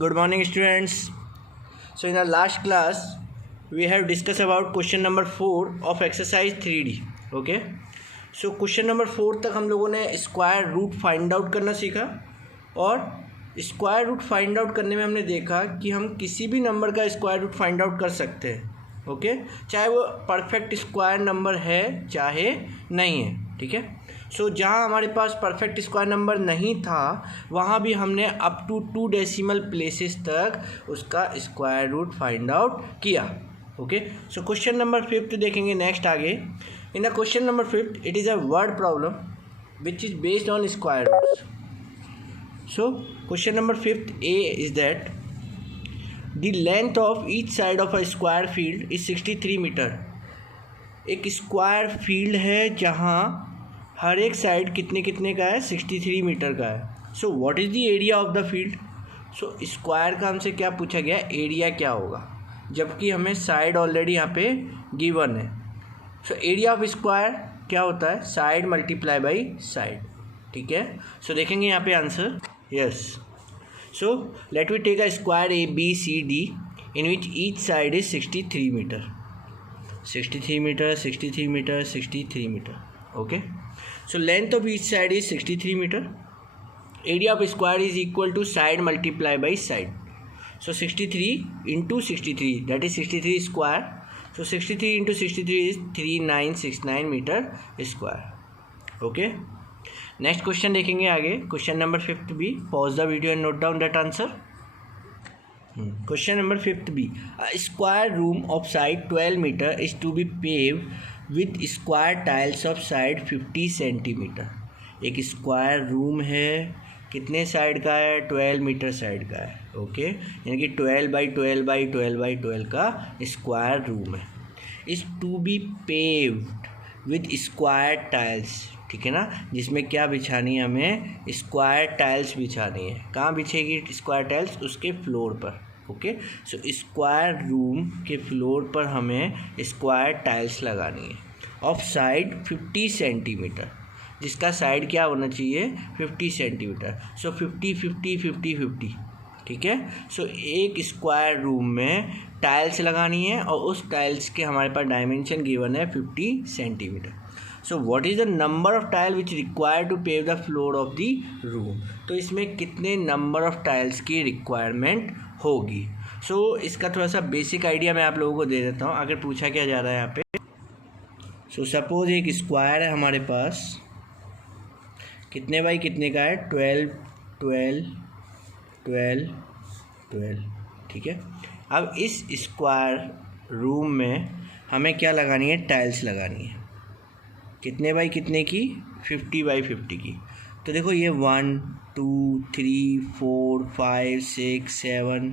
Good morning, students. So in our last class, we have discussed about question number 4 of exercise 3D. Okay. So question number 4 तक हम लोगों ने square root find out करना सीखा और square root find out करने में हमने देखा कि हम किसी भी नंबर का स्क्वायर रूट फाइंड आउट कर सकते हैं. ओके, चाहे वो परफेक्ट स्क्वायर नंबर है चाहे नहीं है. ठीक है. सो जहाँ हमारे पास परफेक्ट स्क्वायर नंबर नहीं था वहाँ भी हमने अप टू 2 डेसिमल प्लेसेस तक उसका स्क्वायर रूट फाइंड आउट किया. ओके. सो क्वेश्चन नंबर 5 देखेंगे नेक्स्ट आगे. In the question number 5 it is a word problem which is based on square roots. So question number 5 A is that the length of each side of a square field is 63 metre. एक square field है जहाँ हर एक side कितने कितने का है, 63 metre का है. सो what is the area of the field. So square का हमसे क्या पूछा गया, एरिया क्या होगा, जबकि हमें साइड ऑलरेडी यहाँ पे गिवन है. सो एरिया ऑफ स्क्वायर क्या होता है, साइड मल्टीप्लाई बाई साइड. ठीक है. सो देखेंगे यहाँ पे answer. Yes. So let we take a square A B C D in which each side is 63 metre. 63 metre, 63 metre, 63 metre. Okay. So length of each side is 63 meter. Area of square is equal to side multiply by side. So 63 into 63, that is 63 square. So 63 into 63 is 3969 meter square. Okay. Next question देखेंगे आगे. Question number 5 B. Pause the video and note down that answer. Question number 5 B. A square room of side 12 meter is to be paved with square tiles of side 50 centimetre. एक square room है, कितने side का है, 12 metre side का है. Okay, यानी कि 12 by 12 by 12 by 12 का स्क्वायर रूम है. Is to be paved with square tiles. ठीक है ना, जिसमें क्या बिछानी है, हमें स्क्वायर टाइल्स बिछानी है. कहाँ बिछेगी स्क्वायर टाइल्स, उसके फ्लोर पर. ओके. सो स्क्वायर रूम के फ्लोर पर हमें स्क्वायर टाइल्स लगानी है ऑफ साइड 50 सेंटीमीटर, जिसका साइड क्या होना चाहिए, 50 सेंटीमीटर. सो 50 50 50 50. ठीक है. सो एक स्क्वायर रूम में टाइल्स लगानी है और उस टाइल्स के हमारे पास डायमेंशन गिवन है 50 centimetre. So what is the number of tile which require to pave the floor of the room. तो इसमें कितने नंबर ऑफ टाइल्स की रिक्वायरमेंट होगी. सो इसका थोड़ा सा बेसिक आइडिया मैं आप लोगों को दे देता हूँ. अगर पूछा क्या जा रहा है यहाँ पे, सो सपोज एक स्क्वायर है हमारे पास, कितने बाई कितने का है, 12 12 12 12. ठीक है. अब इस स्क्वायर रूम में हमें क्या लगानी है, टाइल्स लगानी है. कितने बाई कितने की, 50 बाई 50 की. तो देखो ये 1 2 3 4 5 6 7.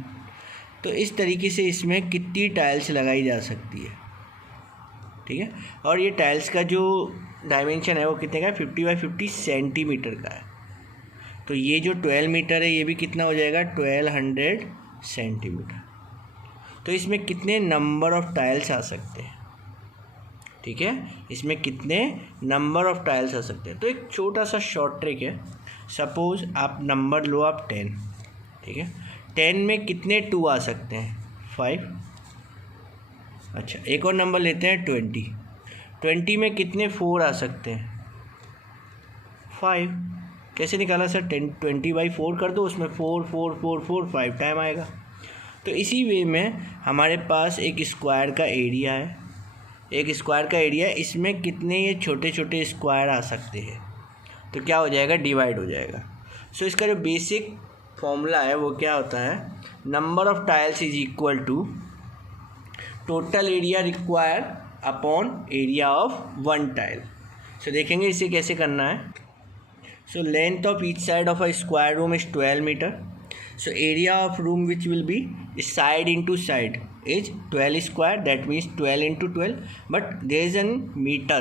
तो इस तरीके से इसमें कितनी टाइल्स लगाई जा सकती है. ठीक है. और ये टाइल्स का जो डायमेंशन है वो कितने का है, 50 बाई 50 सेंटीमीटर का है. तो ये जो 12 मीटर है ये भी कितना हो जाएगा, 1200 सेंटीमीटर. तो इसमें कितने नंबर ऑफ टाइल्स आ सकते हैं. ठीक है. इसमें कितने नंबर ऑफ टाइल्स आ सकते हैं. तो एक छोटा सा शॉर्ट ट्रिक है. सपोज आप नंबर लो आप 10. ठीक है. 10 में कितने 2 आ सकते हैं, 5. अच्छा, एक और नंबर लेते हैं 20. 20 में कितने 4 आ सकते हैं, 5. कैसे निकाला सर, 20 बाई 4 कर दो, उसमें 4 4 4 4 5 टाइम आएगा. तो इसी वे में हमारे पास एक स्क्वायर का एरिया है. एक स्क्वायर का एरिया, इसमें कितने ये छोटे छोटे स्क्वायर आ सकते हैं. तो क्या हो जाएगा, डिवाइड हो जाएगा. सो इसका जो बेसिक फॉर्मूला है वो क्या होता है, number of tiles is equal to total area require upon area of one tile. So देखेंगे इसे कैसे करना है. So length of each side of a square room is 12 metre. So area of room which will be side into side is 12 square, that means 12 into 12, but there is a meter.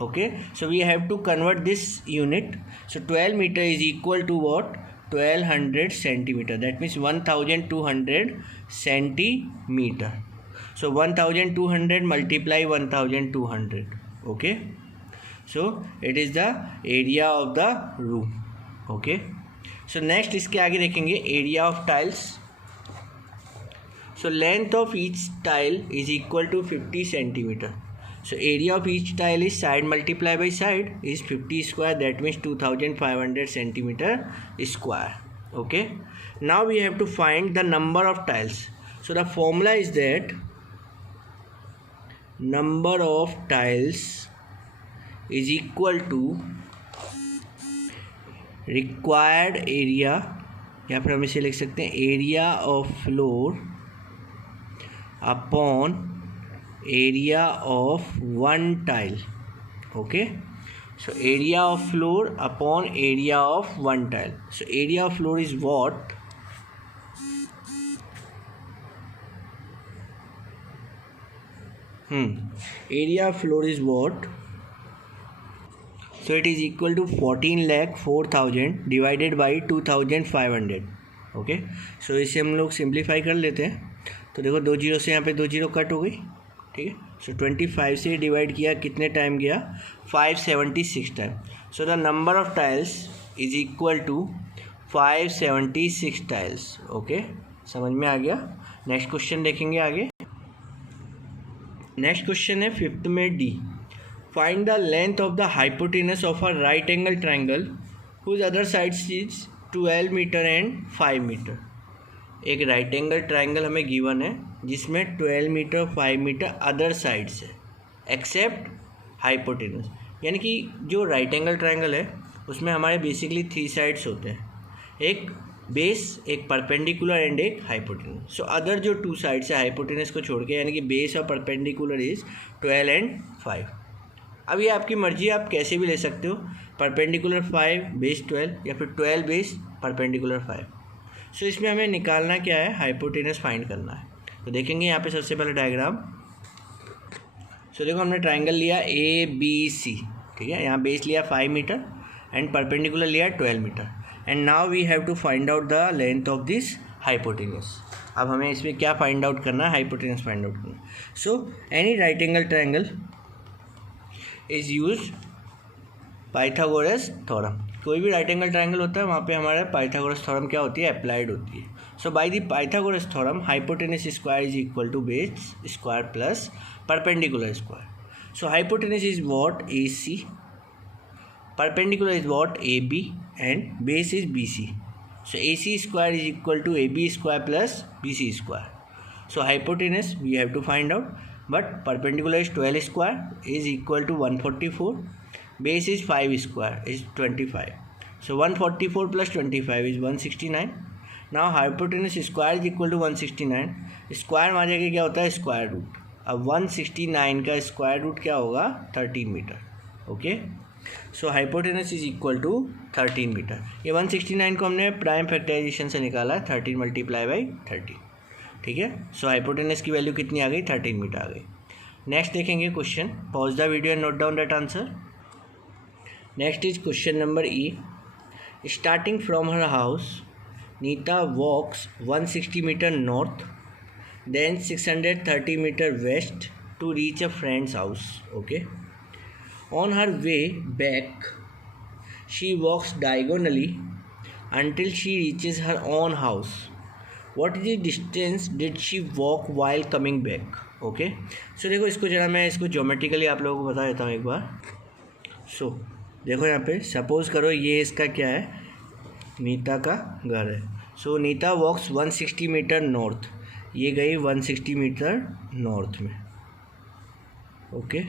Okay, so we have to convert this unit. So 12 meter is equal to what, 1200 centimeter, that means 1200 centimeter. So 1200 multiply 1200. Okay, so it is the area of the room. Okay. So next इसके आगे देखेंगे area of tiles. So length of each tile is equal to 50 centimeter. So area of each tile is side multiplied by side is 50 square, that means 2500 centimeter square. Okay. Now we have to find the number of tiles. So the formula is that number of tiles is equal to required area, या फिर हम इसे लिख सकते हैं area of floor upon area of one tile. Okay, so area of floor upon area of one tile. So area of floor is what? area of floor is what? So it is equal to 14,04,000 divided by 2,500. Okay, सो इसे हम लोग simplify कर लेते हैं. तो देखो 2 zero से यहाँ पे 2 जीरो कट हो गई. ठीक है, सो 25 से डिवाइड किया, कितने टाइम गया? 576 time. So the number of tiles is equal to 576 tiles. Okay, समझ में आ गया. नेक्स्ट क्वेश्चन देखेंगे आगे. नेक्स्ट क्वेश्चन है 5th में D. Find the length of the hypotenuse of a right angle triangle whose other sides is 12 metre and 5 metre. एक right angle triangle हमें given है जिसमें 12 मीटर 5 मीटर अदर साइड्स है except hypotenuse. यानी कि जो राइट एंगल ट्राइंगल है उसमें हमारे बेसिकली 3 साइड्स होते हैं, एक बेस, एक परपेंडिकुलर एंड एक हाइपोटेनस. सो अदर जो 2 साइड्स है हाइपोटेनस को छोड़ के, यानी कि बेस और परपेंडिकुलर इज 12 एंड 5. अब ये आपकी मर्जी, आप कैसे भी ले सकते हो, परपेंडिकुलर 5 बेस 12 या फिर 12 बेस परपेंडिकुलर 5. सो इसमें हमें निकालना क्या है? हाइपोटेनस फाइंड करना है. तो देखेंगे यहाँ पे सबसे पहले डायग्राम. सो देखो हमने ट्राइंगल लिया ABC. ठीक है, यहाँ बेस लिया 5 मीटर एंड परपेंडिकुलर लिया 12 metre. And now we have to find out the length of this hypotenuse. अब हमें इसमें क्या फाइंड आउट करना है? हाइपोटेनस फाइंड आउट करना है. So any right angle triangle is use Pythagoras theorem. कोई भी राइट एंगल ट्राइंगल होता है वहाँ पे हमारा पाइथागोरस थ्योरम क्या होती है? अप्लाइड होती है. So by the Pythagoras theorem hypotenuse square is equal to base square plus perpendicular square. So hypotenuse is what? AC, perpendicular is what? AB, and base is BC. So AC square is equal to AB square plus BC square. So hypotenuse we have to find out, but perpendicular is 12 square is equal to 144. Base is 5 square is 25. So 144 plus 25 is 169. Now hypotenuse square is equal to 169. Square में आ जाएगा क्या होता है? Square root. अब 169 का square root क्या होगा? 13 metre. Okay, so hypotenuse is equal to 13 metre. ये 169 को हमने प्राइम फैक्टराइजेशन से निकाला है, 13 मल्टीप्लाई बाई 30. ठीक है, सो हाइपोटेनस की वैल्यू कितनी आ गई? 13 मीटर आ गई. नेक्स्ट देखेंगे question. Pause the video and note down that answer. Next is question number E. Starting from her house Nita walks 160 metre north, then 630 metre west to reach a friend's house. Okay, on her way back she walks diagonally until she reaches her own house. What is the distance did she walk while coming back? Okay, so देखो इसको जरा मैं इसको geometrically आप लोगों को बता देता हूँ एक बार. सो देखो यहाँ पे सपोज़ करो ये इसका क्या है? नीता का घर है. सो नीता वॉक्स 160 मीटर नॉर्थ, ये गई 160 मीटर नॉर्थ में. ओके,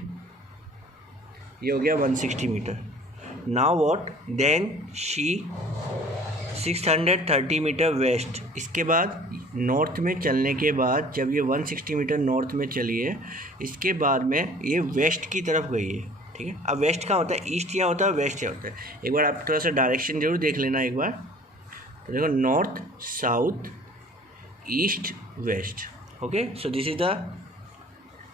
ये हो गया 160 metre. Now what? Then she 630 metre west. इसके बाद नॉर्थ में चलने के बाद जब ये 160 मीटर नॉर्थ में चली है, इसके बाद में ये वेस्ट की तरफ गई है. ठीक है, अब वेस्ट क्या होता है? ईस्ट या होता है, वेस्ट या होता है. एक बार आप थोड़ा सा डायरेक्शन जरूर देख लेना एक बार. तो देखो north, south, east, west. Okay, so this is the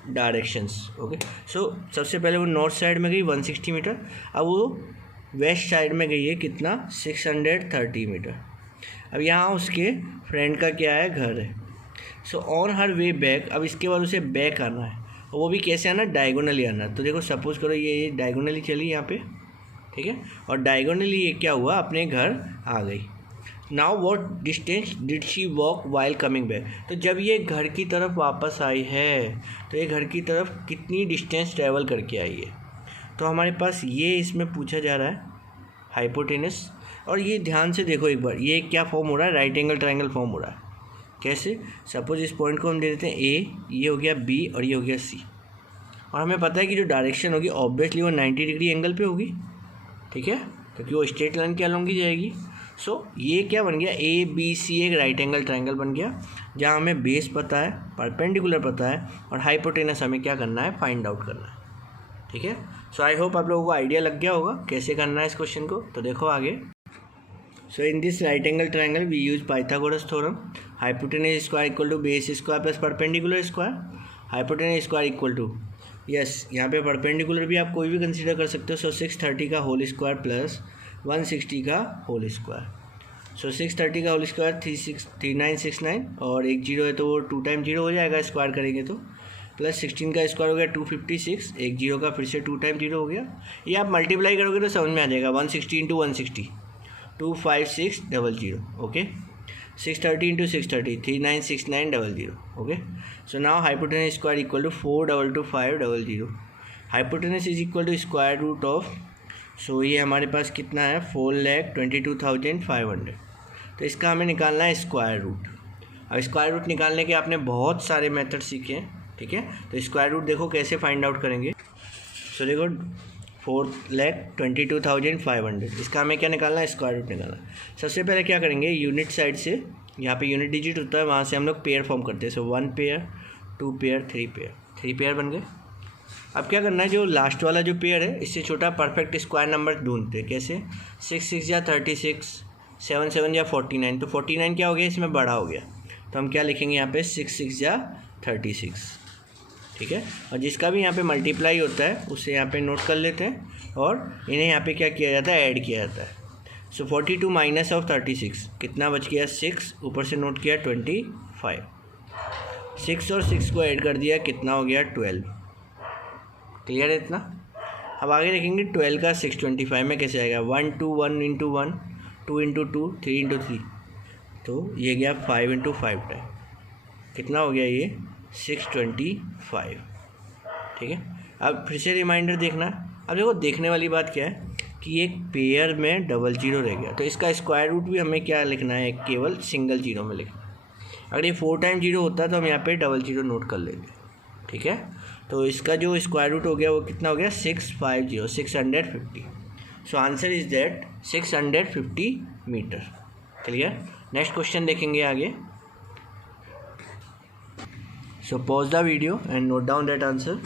directions. Okay, so सबसे पहले वो नॉर्थ साइड में गई 160 मीटर, अब वो वेस्ट साइड में गई है कितना? 630 मीटर. अब यहाँ उसके फ्रेंड का क्या है? घर है. So on her way back, अब इसके बाद उसे बैक आना है, और वो भी कैसे आना? डायगोनली आना. तो देखो सपोज़ करो ये डायगोनली चली यहाँ पे. ठीक है, और डायगोनली ये क्या हुआ? अपने घर आ गई. Now what distance did she walk while coming back. तो जब ये घर की तरफ वापस आई है तो ये घर की तरफ कितनी डिस्टेंस ट्रैवल करके आई है। तो हमारे पास ये इसमें पूछा जा रहा है हाइपोटेनस। और ये ध्यान से देखो एक बार, ये क्या फॉर्म हो रहा है, राइट एंगल ट्रायंगल फॉर्म हो रहा है। कैसे, सपोज इस पॉइंट को हम दे देते हैं ए, ये हो गया बी और ये हो गया सी, और हमें पता है कि जो डायरेक्शन होगी ऑब्वियसली वो 90 डिग्री एंगल पे होगी, ठीक है, क्योंकि वो स्ट्रेट लाइन के अलोंग ही जाएगी। सो ये क्या बन गया, ए बी सी एक राइट एंगल ट्रायंगल बन गया, जहाँ हमें बेस पता है, परपेंडिकुलर पता है, और हाइपोटेनस हमें क्या करना है, फाइंड आउट करना है, ठीक है। सो आई होप आप लोगों को आइडिया लग गया होगा कैसे करना है इस क्वेश्चन को। तो देखो आगे, so in this right angle triangle we use Pythagoras theorem, hypotenuse square equal to base square plus perpendicular square, hypotenuse square equal to, yes यहाँ पे परपेंडिकुलर भी आप कोई भी कंसीडर कर सकते हो। सो 630 का होल स्क्वायर प्लस 160 का होल स्क्वायर। सो 630 का होल स्क्वायर 3969, और एक जीरो है तो वो 2 टाइम जीरो हो जाएगा, स्क्वायर करेंगे तो, प्लस 16 का स्क्वायर हो गया 256, एक जीरो का फिर से 2 टाइम जीरो हो गया। ये आप मल्टीप्लाई करोगे तो समझ में आ जाएगा, 160 into 160 25600, okay. 630 into 630 396900, okay. So now hypotenuse square equal to 4222500, hypotenuse is equal to square root of, so ये हमारे पास कितना है 4,22,500। तो इसका हमें निकालना है स्क्वायर रूट। अब स्क्वायर रूट निकालने के आपने बहुत सारे मेथड सीखे हैं, ठीक है। तो स्क्वायर रूट देखो कैसे फाइंड आउट करेंगे। सो देखो 4,22,500, इसका हमें क्या निकालना है, स्क्वायर रूट निकालना है। सबसे पहले क्या करेंगे, यूनिट साइड से, यहाँ पे यूनिट डिजिट होता है, वहाँ से हम लोग पेयर फॉर्म करते हैं। सो 1 पेयर 2 पेयर 3 पेयर, 3 पेयर बन गए। अब क्या करना है, जो लास्ट वाला जो पेयर है इससे छोटा परफेक्ट स्क्वायर नंबर ढूंढते हैं। कैसे, 6 6 या 36, 7 7 या 49, तो 49 क्या हो गया, इसमें बड़ा हो गया, तो हम क्या लिखेंगे यहाँ पे 6 6 या 36, ठीक है। और जिसका भी यहाँ पे मल्टीप्लाई होता है उसे यहाँ पे नोट कर लेते हैं, और इन्हें यहाँ पे क्या किया जाता है, ऐड किया जाता है। सो 42 माइनस ऑफ 36 कितना बच गया, 6, ऊपर से नोट किया 25, 6 और 6 को ऐड कर दिया, कितना हो गया 12, क्लियर है इतना। अब आगे देखेंगे 12 का 625 में कैसे आएगा, 1 2 1 इंटू 1 2 इंटू 2 3 इंटू 3, तो ये गया 5 इंटू 5 टाइम, कितना हो गया ये 625, ठीक है। अब फिर से रिमाइंडर देखना। अब देखो देखने वाली बात क्या है कि एक पेयर में डबल जीरो रह गया, तो इसका स्क्वायर रूट भी हमें क्या लिखना है, केवल सिंगल जीरो में लिखना है। अगर ये 4 टाइम जीरो होता है तो हम यहाँ पे डबल जीरो नोट कर लेते, ठीक है। तो इसका जो स्क्वायर रूट हो गया वो कितना हो गया, 650, 650। So answer is that 650 metre, clear. Next question देखेंगे आगे। So pause the video and note down that answer.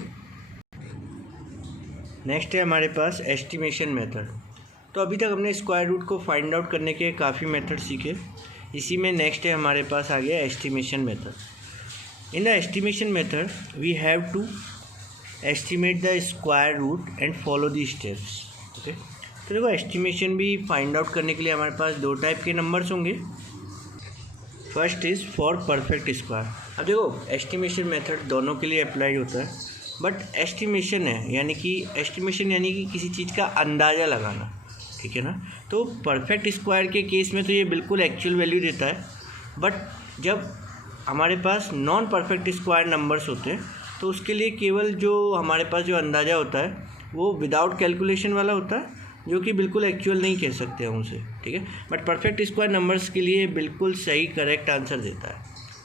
Next है हमारे पास एस्टिमेशन मेथड। तो अभी तक हमने स्क्वायर रूट को फाइंड आउट करने के काफ़ी मेथड सीखे, इसी में नेक्स्ट है हमारे पास आ गया estimation method. In the estimation method we have to estimate the square root and follow the steps, okay. तो देखो एस्टिमेशन भी फाइंड आउट करने के लिए हमारे पास 2 टाइप के नंबर्स होंगे। First is for perfect square. अब देखो एस्टिमेशन मेथड दोनों के लिए अप्लाई होता है, बट एस्टिमेशन है यानी कि किसी चीज़ का अंदाज़ा लगाना, ठीक है ना। तो परफेक्ट स्क्वायर के केस में तो ये बिल्कुल एक्चुअल वैल्यू देता है, बट जब हमारे पास नॉन परफेक्ट स्क्वायर नंबर्स होते हैं तो उसके लिए केवल जो हमारे पास जो अंदाज़ा होता है वो विदाउट कैलकुलेशन वाला होता है, जो कि बिल्कुल एक्चुअल नहीं कह सकते हम उसे, ठीक है। बट परफेक्ट स्क्वायर नंबर्स के लिए बिल्कुल सही करेक्ट आंसर देता है,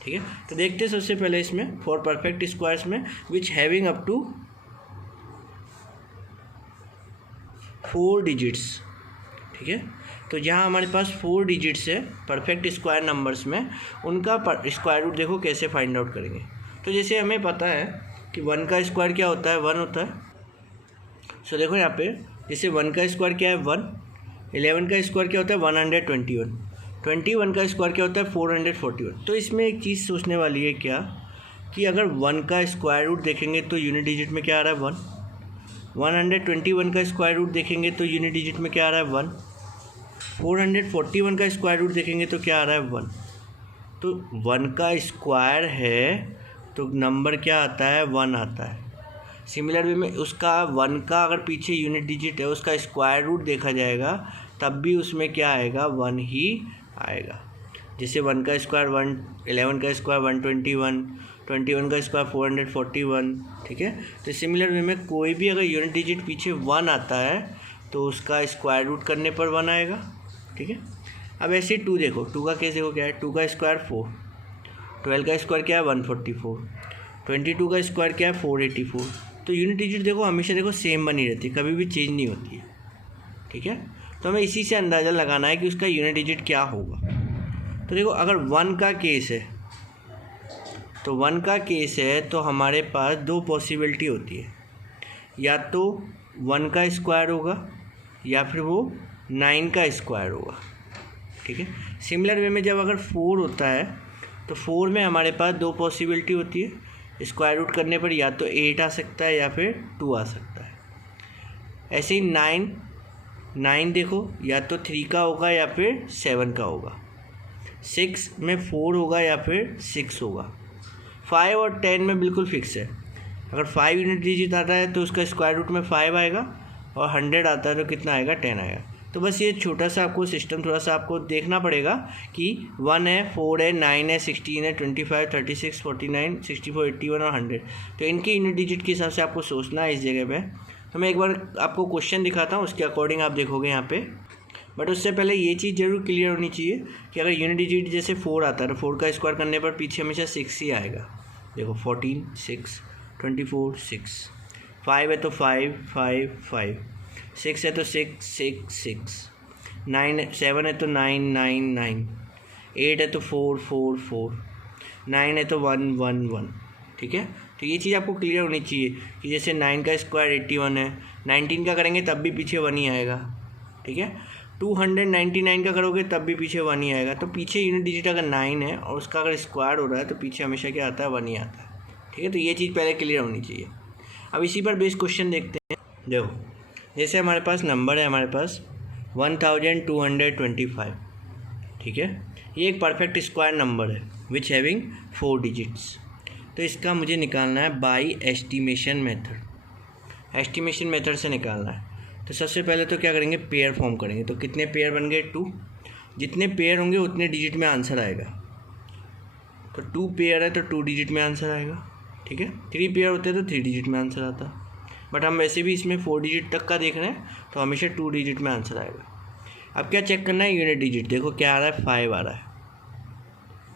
ठीक है। तो देखते हैं सबसे पहले इसमें फॉर परफेक्ट स्क्वायर्स में which having up to 4 digits, ठीक है। तो जहाँ हमारे पास 4 डिजिट्स है परफेक्ट स्क्वायर नंबर्स में, उनका स्क्वायर रूट देखो कैसे फाइंड आउट करेंगे। तो जैसे हमें पता है कि 1 का स्क्वायर क्या होता है, 1 होता है। सो देखो यहाँ पे जैसे 1 का स्क्वायर क्या है 1, 11 का स्क्वायर क्या होता है 121, 21 का स्क्वायर क्या होता है 441। तो इसमें एक चीज़ सोचने वाली है क्या कि अगर 1 का स्क्वायर रूट देखेंगे तो यूनिट डिजिट में क्या आ रहा है 1, 121 का स्क्वायर रूट देखेंगे तो यूनिट डिजिट में क्या आ रहा है 1, 441 का स्क्वायर रूट देखेंगे तो क्या आ रहा है 1। तो 1 का स्क्वायर है तो नंबर क्या आता है 1 आता है। सिमिलर वे में उसका 1 का अगर पीछे यूनिट डिजिट है उसका स्क्वायर रूट देखा जाएगा तब भी उसमें क्या आएगा 1 ही आएगा। जैसे 1 का स्क्वायर 1, 11 का स्क्वायर 121, 21 का स्क्वायर 441, ठीक है। तो सिमिलर वे में कोई भी अगर यूनिट डिजिट पीछे 1 आता है तो उसका स्क्वायर रूट करने पर 1 आएगा, ठीक है। अब ऐसे 2 देखो, 2 का केस देखो क्या है, 2 का स्क्वायर 4, 12 का स्क्वायर क्या है 144, 22 का स्क्वायर क्या है 484। तो यूनिट डिजिट देखो हमेशा देखो सेम बनी रहती है, कभी भी चेंज नहीं होती है, ठीक है। तो हमें इसी से अंदाज़ा लगाना है कि उसका यूनिट डिजिट क्या होगा। तो देखो अगर 1 का केस है तो 1 का केस है तो हमारे पास 2 पॉसिबिलिटी होती है, या तो 1 का स्क्वायर होगा या फिर वो 9 का स्क्वायर होगा, ठीक है। सिमिलर वे में जब अगर 4 होता है तो 4 में हमारे पास 2 पॉसिबिलिटी होती है, स्क्वायर रूट करने पर या तो 8 आ सकता है या फिर 2 आ सकता है। ऐसे ही 9 देखो या तो 3 का होगा या फिर 7 का होगा। 6 में 4 होगा या फिर 6 होगा। 5 और 10 में बिल्कुल फिक्स है, अगर 5 यूनिट डिजिट आता है तो उसका स्क्वायर रूट में 5 आएगा और 100 आता है तो कितना आएगा 10 आएगा। तो बस ये छोटा सा आपको सिस्टम थोड़ा सा आपको देखना पड़ेगा कि 1 है, 4 है, 9 है, 16 है, 25, 36, 49, 64, 81 और 100। तो इनके यूनिट डिजिट के हिसाब से आपको सोचना है इस जगह पे। तो मैं एक बार आपको क्वेश्चन दिखाता हूँ, उसके अकॉर्डिंग आप देखोगे यहाँ पे। बट उससे पहले ये चीज़ जरूर क्लियर होनी चाहिए कि अगर यूनिट डिजिट जैसे 4 आता है तो 4 का स्क्वायर करने पर पीछे हमेशा 6 ही आएगा। देखो 14, 6, 24, 6, 5 है तो 5, 5, 5, 6 है तो 6, 6, 6, 9, 7 है तो 9, 9, 9, 8 है तो 4, 4, 4, 9 है तो 1, 1, 1, ठीक है। तो ये चीज़ आपको क्लियर होनी चाहिए कि जैसे 9 का स्क्वायर 81 है, 19 का करेंगे तब भी पीछे 1 ही आएगा, ठीक है। 299 का करोगे तब भी पीछे 1 ही आएगा। तो पीछे यूनिट डिजिट अगर 9 है और उसका अगर स्क्वायर हो रहा है तो पीछे हमेशा क्या आता है 1 ही आता है, ठीक है। तो ये चीज़ पहले क्लियर होनी चाहिए। अब इसी पर बेस क्वेश्चन देखते हैं। देखो जैसे हमारे पास नंबर है, हमारे पास 1225, ठीक है। ये एक परफेक्ट स्क्वायर नंबर है विच हैविंग 4 डिजिट्स। तो इसका मुझे निकालना है by estimation method. Estimation method से निकालना है तो सबसे पहले तो क्या करेंगे, पेयर फॉर्म करेंगे। तो कितने पेयर बन गए 2, जितने पेयर होंगे उतने डिजिट में आंसर आएगा। तो 2 पेयर है तो 2 डिजिट में आंसर आएगा, ठीक है। 3 पेयर होते हैं तो 3 डिजिट में आंसर आता। बट हम वैसे भी इसमें 4 डिजिट तक का देख रहे हैं तो हमेशा 2 डिजिट में आंसर आएगा। अब क्या चेक करना है, यूनिट डिजिट। देखो क्या आ रहा है 5 आ रहा है,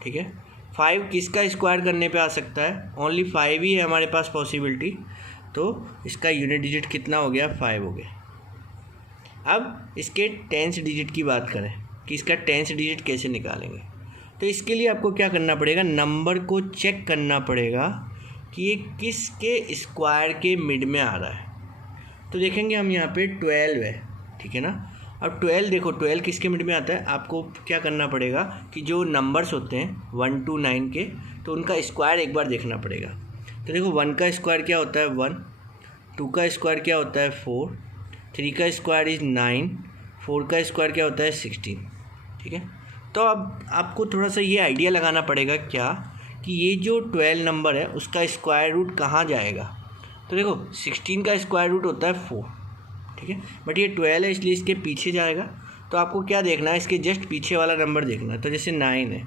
ठीक है। 5 किसका स्क्वायर करने पे आ सकता है, ओनली 5 ही है हमारे पास पॉसिबिलिटी। तो इसका यूनिट डिजिट कितना हो गया 5 हो गया। अब इसके 10th डिजिट की बात करें कि इसका 10th डिजिट कैसे निकालेंगे। तो इसके लिए आपको क्या करना पड़ेगा, नंबर को चेक करना पड़ेगा कि ये किसके स्क्वायर के मिड में आ रहा है। तो देखेंगे हम यहाँ पे 12 है, ठीक है ना। अब 12 देखो 12 किसके मिड में आता है, आपको क्या करना पड़ेगा कि जो नंबर्स होते हैं 1 to 9 के, तो उनका स्क्वायर एक बार देखना पड़ेगा। तो देखो 1 का स्क्वायर क्या होता है 1, 2 का स्क्वायर क्या होता है 4, 3 का स्क्वायर इज़ 9, 4 का स्क्वायर क्या होता है 16, ठीक है। तो अब आपको थोड़ा सा ये आइडिया लगाना पड़ेगा क्या कि ये जो 12 नंबर है उसका स्क्वायर रूट कहाँ जाएगा। तो देखो 16 का स्क्वायर रूट होता है 4, ठीक है। बट ये 12 है इसलिए इसके पीछे जाएगा। तो आपको क्या देखना है, इसके जस्ट पीछे वाला नंबर देखना है। तो जैसे 9 है,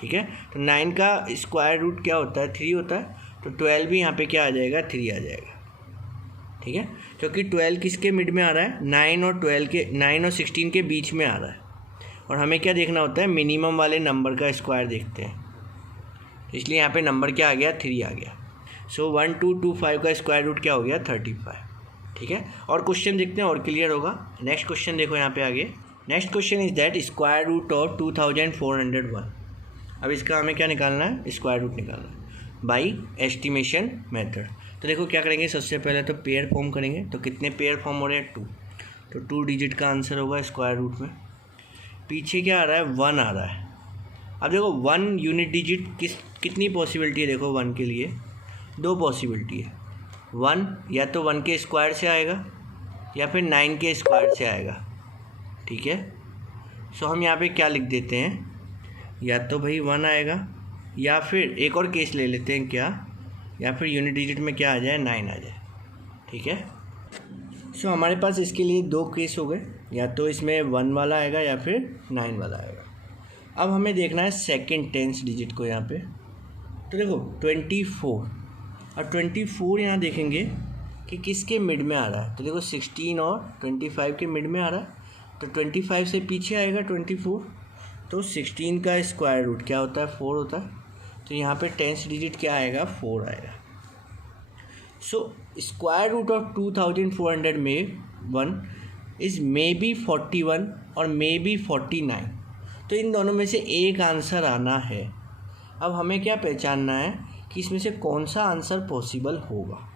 ठीक है। तो 9 का स्क्वायर रूट क्या होता है 3 होता है। तो 12 भी यहाँ पे क्या आ जाएगा 3 आ जाएगा, ठीक है। क्योंकि 12 किसके मिड में आ रहा है, 9 और 16 के बीच में आ रहा है। और हमें क्या देखना होता है, मिनिमम वाले नंबर का स्क्वायर देखते हैं। इसलिए यहाँ पे नंबर क्या आ गया 3 आ गया। सो 1225 का स्क्वायर रूट क्या हो गया 35, ठीक है। और क्वेश्चन देखते हैं और क्लियर होगा। नेक्स्ट क्वेश्चन देखो यहाँ पे आगे। Next question is that square root of 2401। अब इसका हमें क्या निकालना है, स्क्वायर रूट निकालना है बाई एस्टिमेशन मेथड। तो देखो क्या करेंगे, सबसे पहले तो पेयर फॉर्म करेंगे। तो कितने पेयर फॉर्म हो रहे हैं 2, तो 2 डिजिट का आंसर होगा स्क्वायर रूट में। पीछे क्या आ रहा है 1 आ रहा है। अब देखो 1 यूनिट डिजिट कितनी पॉसिबिलिटी है, देखो 1 के लिए 2 पॉसिबिलिटी है। 1 या तो 1 के स्क्वायर से आएगा या फिर 9 के स्क्वायर से आएगा, ठीक है। सो हम यहाँ पे क्या लिख देते हैं, या तो भाई 1 आएगा या फिर एक और केस ले लेते हैं क्या, या फिर यूनिट डिजिट में क्या आ जाए 9 आ जाए, ठीक है। हमारे पास इसके लिए 2 केस हो गए, या तो इसमें 1 वाला आएगा या फिर 9 वाला आएगा। अब हमें देखना है सेकेंड टेंस डिजिट को यहाँ पे। तो देखो 24 और 24 यहाँ देखेंगे कि किसके मिड में आ रहा है। तो देखो 16 और 25 के मिड में आ रहा है, तो 25 से पीछे आएगा 24। तो 16 का स्क्वायर रूट क्या होता है, 4 होता है। तो यहाँ पे टेंस डिजिट क्या आएगा, 4 आएगा। सो स्क्वायर रूट ऑफ 2400 में 1 इज़ मे बी 41 और मे बी 49। तो इन दोनों में से एक आंसर आना है। अब हमें क्या पहचानना है कि इसमें से कौन सा आंसर पॉसिबल होगा।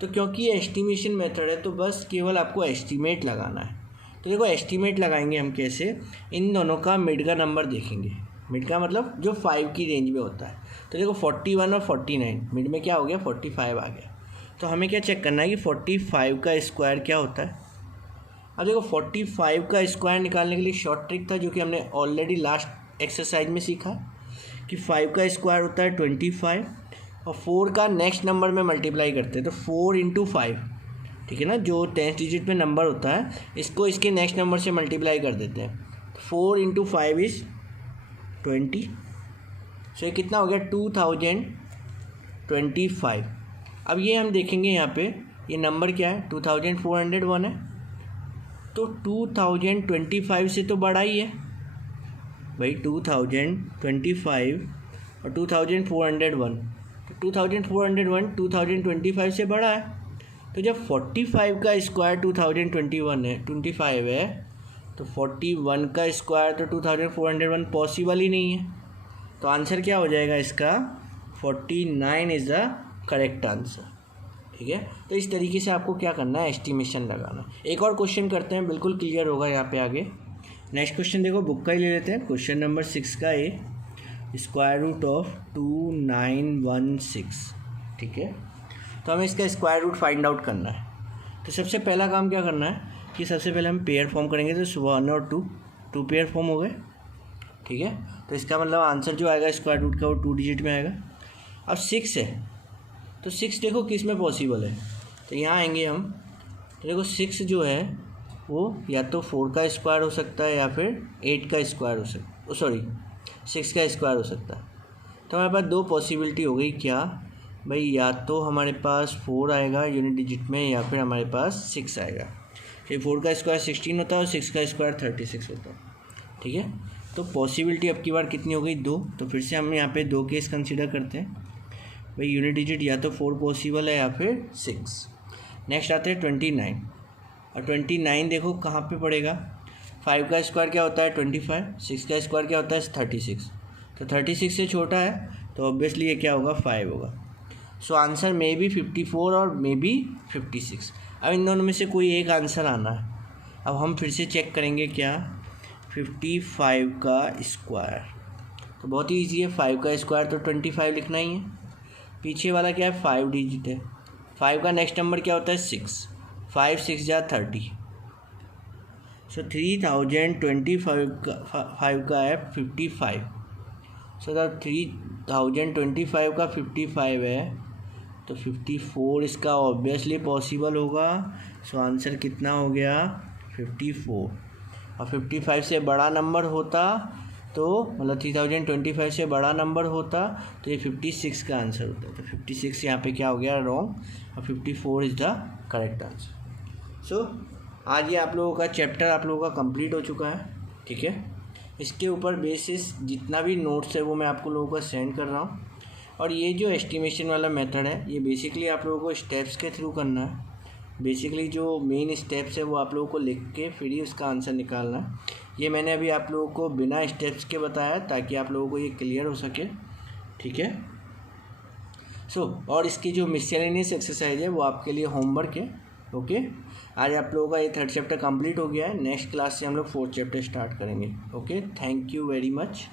तो क्योंकि ये एस्टिमेशन मेथड है तो बस केवल आपको एस्टिमेट लगाना है। तो देखो एस्टिमेट लगाएंगे हम कैसे, इन दोनों का मिड का नंबर देखेंगे। मिड का मतलब जो 5 की रेंज में होता है। तो देखो 41 और 49 मिड में क्या हो गया, 45 आ गया। तो हमें क्या चेक करना है कि 45 का स्क्वायर क्या होता है। अब देखो 45 का स्क्वायर निकालने के लिए शॉर्ट ट्रिक था जो कि हमने ऑलरेडी लास्ट एक्सरसाइज में सीखा कि 5 का स्क्वायर होता है 25 और 4 का नेक्स्ट नंबर में मल्टीप्लाई करते हैं। तो 4 इंटू 5, ठीक है ना, जो 10 डिजिट में नंबर होता है इसको इसके नेक्स्ट नंबर से मल्टीप्लाई कर देते हैं। 4 इंटू 5 इज़ 20। सो ये कितना हो गया, 2025। अब ये हम देखेंगे यहाँ पे ये नंबर क्या है, 2401 है। तो 2025 से तो बड़ा ही है भाई, 2025 और 2401। तो 2401 2025 से बड़ा है। तो जब 45 का स्क्वायर 25 है तो 41 का स्क्वायर तो 2401 पॉसिबल ही नहीं है। तो आंसर क्या हो जाएगा इसका, 49 इज़ द करेक्ट आंसर। ठीक है, तो इस तरीके से आपको क्या करना है, एस्टिमेशन लगाना। एक और क्वेश्चन करते हैं, बिल्कुल क्लियर होगा यहाँ पे आगे। नेक्स्ट क्वेश्चन देखो बुक का ही ले लेते हैं। क्वेश्चन नंबर 6 का ए, स्क्वायर रूट ऑफ 2916। ठीक है, तो हमें इसका स्क्वायर रूट फाइंड आउट करना है। तो सबसे पहला काम क्या करना है कि सबसे पहले हम पेयर फॉर्म करेंगे। तो 1 और 2 पेयर फॉर्म हो गए। ठीक है, तो इसका मतलब आंसर जो आएगा स्क्वायर रूट का वो 2 डिजिट में आएगा। अब 6 है, तो 6 देखो किस में पॉसिबल है। तो यहाँ आएंगे हम, तो देखो 6 जो है वो या तो 4 का स्क्वायर हो सकता है या फिर 8 का स्क्वायर हो सकता, सॉरी 6 का स्क्वायर हो सकता है। तो हमारे पास 2 पॉसिबिलिटी हो गई क्या भाई, या तो हमारे पास 4 आएगा यूनिट डिजिट में या फिर हमारे पास 6 आएगा। फिर 4 का स्क्वायर 16 होता है और 6 का स्क्वायर 36 होता है। ठीक है, तो पॉसिबिलिटी अब की बार कितनी हो गई, 2। तो फिर से हम यहाँ पे 2 केस कंसिडर करते हैं भाई, यूनिट डिजिट या तो 4 पॉसिबल है या फिर 6। नेक्स्ट आते हैं 29, और 29 देखो कहाँ पे पड़ेगा। 5 का स्क्वायर क्या होता है 25, 6 का स्क्वायर क्या होता है 36। तो 36 से छोटा है तो ऑब्वियसली ये क्या होगा, 5 होगा। सो आंसर मे बी 54 और मे बी 56। अब इन दोनों में से कोई एक आंसर आना है। अब हम फिर से चेक करेंगे क्या, 55 का स्क्वायर तो बहुत ही ईजी है। 5 का स्क्वायर तो 25 लिखना ही है। पीछे वाला क्या है, 5 डिजिट है। 5 का नेक्स्ट नंबर क्या होता है 6, 5 6 जा 30। सो 3025 का है 55। सो 3025 का 55 है तो 54 इसका ऑब्वियसली पॉसिबल होगा। सो आंसर कितना हो गया, 54। और 55 से बड़ा नंबर होता तो मतलब 3025 से बड़ा नंबर होता तो ये 56 का आंसर होता। तो 56 यहाँ पे क्या हो गया, रॉन्ग, और 54 इज़ द करेक्ट आंसर। सो आज ये आप लोगों का चैप्टर आप लोगों का कंप्लीट हो चुका है। ठीक है, इसके ऊपर बेसिस जितना भी नोट्स है वो मैं आपको लोगों को सेंड कर रहा हूँ। और ये जो एस्टिमेशन वाला मेथड है ये बेसिकली आप लोगों को स्टेप्स के थ्रू करना है। बेसिकली जो मेन स्टेप्स है वो आप लोगों को लिख के फिर ही उसका आंसर निकालना है। ये मैंने अभी आप लोगों को बिना स्टेप्स के बताया ताकि आप लोगों को ये क्लियर हो सके। ठीक है, सो और इसकी जो मिससेलेनियस एक्सरसाइज है वो आपके लिए होमवर्क है। ओके, आज आप लोगों का ये 3rd चैप्टर कंप्लीट हो गया है। नेक्स्ट क्लास से हम लोग 4th चैप्टर स्टार्ट करेंगे। Okay, thank you very much.